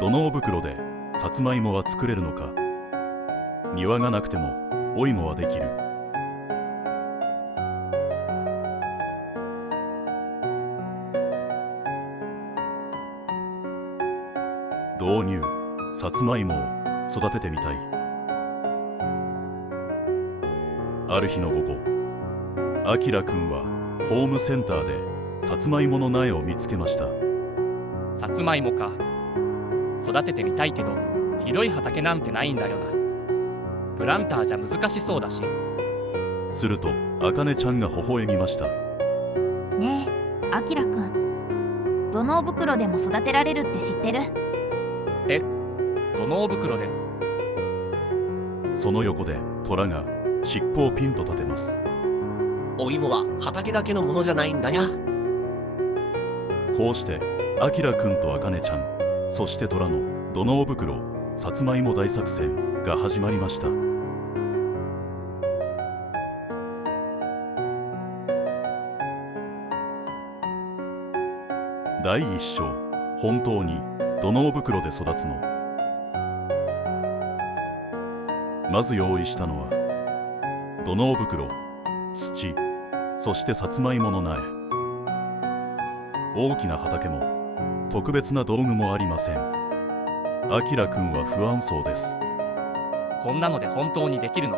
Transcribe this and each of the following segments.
土のう袋でさつまいもは作れるのか。庭がなくてもお芋はできる。導入、さつまいもを育ててみたい。ある日の午後、あきらくんはホームセンターでさつまいもの苗を見つけました。さつまいもか。育ててみたいけど広い畑なんてないんだよな。プランターじゃ難しそうだし。するとあかねちゃんが微笑みました。ねえ、あきらくん、土のう袋でも育てられるって知ってる？土のう袋で。その横で虎が尻尾をピンと立てます。お芋は畑だけのものじゃないんだにゃ。こうしてあきらくんとあかねちゃん、そして虎の土のう袋さつまいも大作戦が始まりました。第一章、本当に土のう袋で育つの。まず用意したのは土のう袋、土、そしてさつまいもの苗。大きな畑も特別な道具もありません。あきらくんは不安そうです。こんなので本当にできるの？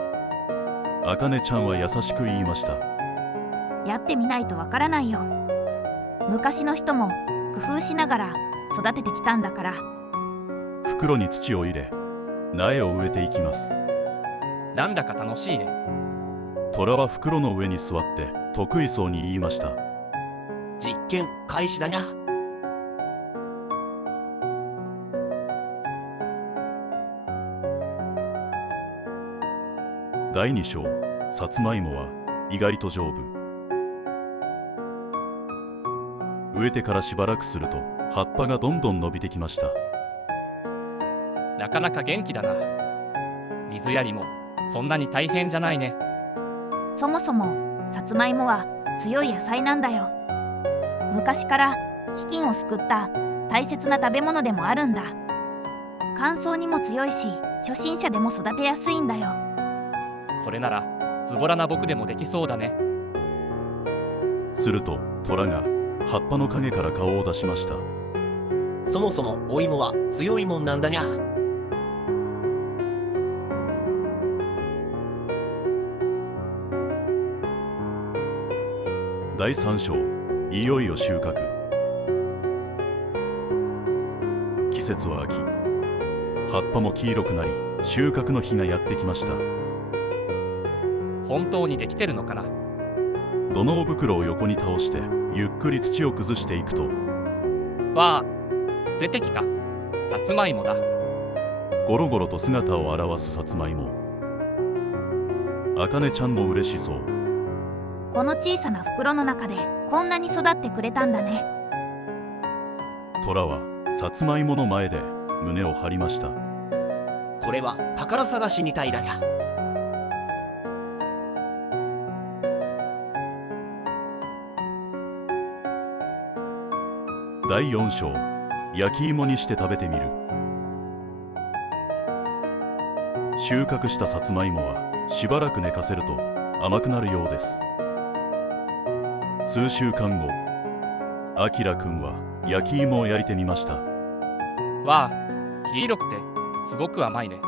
あかねちゃんは優しく言いました。やってみないとわからないよ。昔の人も工夫しながら育ててきたんだから。袋に土を入れ、苗を植えていきます。なんだか楽しいね。虎は袋の上に座って得意そうに言いました。実験開始だにゃ。第2章、さつまいもは意外と丈夫。植えてからしばらくすると葉っぱがどんどん伸びてきました。なかなか元気だな。水やりもそんなに大変じゃないね。そもそもさつまいもは強い野菜なんだよ。昔から飢饉を救った大切な食べ物でもあるんだ。乾燥にも強いし、初心者でも育てやすいんだよ。それならズボラな僕でもできそうだね。すると虎が葉っぱの陰から顔を出しました。そもそもお芋は強いもんなんだにゃ。第3章、いよいよ収穫。季節は秋、葉っぱも黄色くなり収穫の日がやってきました。本当にできてるのかな？土のう袋を横に倒してゆっくり土を崩していくと、わあ、出てきた。さつまいもだ。ゴロゴロと姿を現すさつまいも。あかねちゃんも嬉しそう。この小さな袋の中でこんなに育ってくれたんだね。虎はさつまいもの前で胸を張りました。これは宝探しみたいだにゃ。第4章、焼き芋にして食べてみる。収穫したさつまいもはしばらく寝かせると甘くなるようです。数週間後、あきらくんは焼き芋を焼いてみました。わあ、黄色くてすごく甘いね。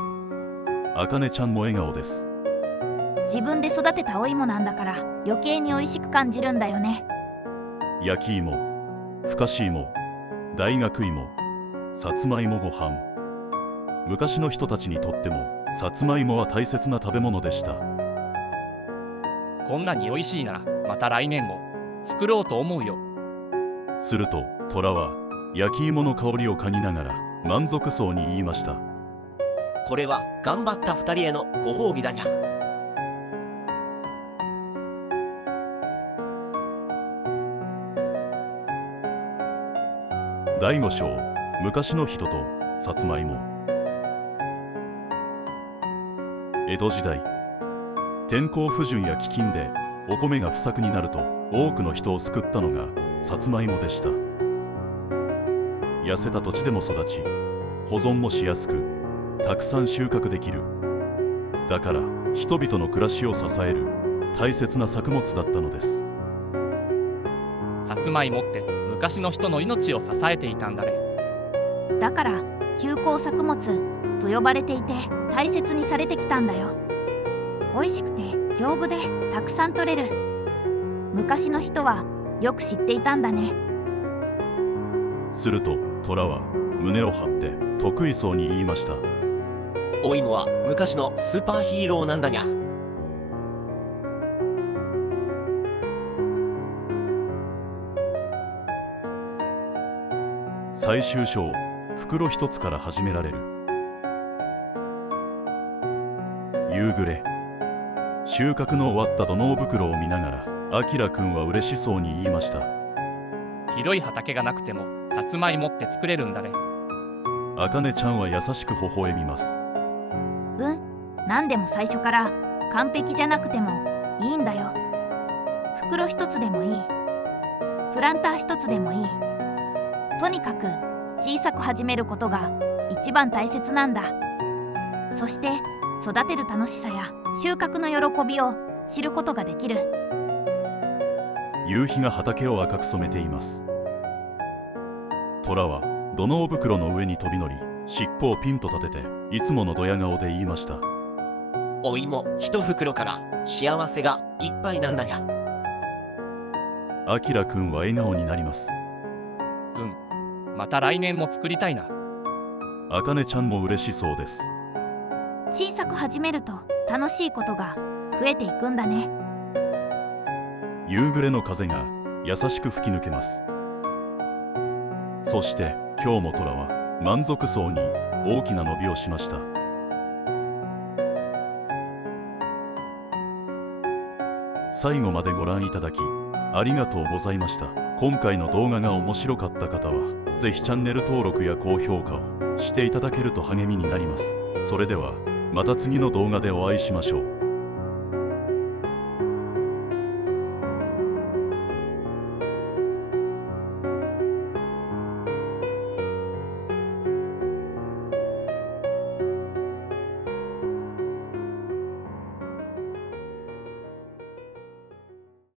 あかねちゃんも笑顔です。自分で育てたお芋なんだから余計に美味しく感じるんだよね。焼き芋、ふかし芋、大学芋、さつまいもご飯。昔の人たちにとってもさつまいもは大切な食べ物でした。こんなに美味しいならまた来年も作ろうと思うよ。すると虎は焼き芋の香りを嗅ぎながら満足そうに言いました。これは頑張った二人へのご褒美だにゃ。第5章、昔の人とさつまいも。江戸時代、天候不順や飢饉でお米が不作になると多くの人を救ったのがさつまいもでした。痩せた土地でも育ち、保存もしやすく、たくさん収穫できる。だから人々の暮らしを支える大切な作物だったのです。さつまいもって昔の人の命を支えていたんだね。だから休耕作物と呼ばれていて大切にされてきたんだよ。美味しくて丈夫でたくさん取れる。昔の人はよく知っていたんだね。すると虎は胸を張って得意そうに言いました。お芋は昔のスーパーヒーローなんだにゃ。最終章、袋一つから始められる。夕暮れ、収穫の終わった土のう袋を見ながらあきらくんは嬉しそうに言いました。広い畑がなくてもさつまいもって作れるんだね。あかねちゃんは優しく微笑みます。何でも最初から完璧じゃなくてもいいんだよ。袋一つでもいい。プランター一つでもいい。とにかく小さく始めることが一番大切なんだ。そして育てる楽しさや収穫の喜びを知ることができる。夕日が畑を赤く染めています。虎は土のう袋の上に飛び乗り、尻尾をピンと立てていつものドヤ顔で言いました。お芋一袋から幸せがいっぱいなんだにゃ。あきらくんは笑顔になります。また来年も作りたいな。あかねちゃんも嬉しそうです。小さく始めると楽しいことが増えていくんだね。夕暮れの風が優しく吹き抜けます。そして今日も虎は満足そうに大きな伸びをしました。最後までご覧いただきありがとうございました。今回の動画が面白かった方はぜひチャンネル登録や高評価をしていただけると励みになります。それではまた次の動画でお会いしましょう。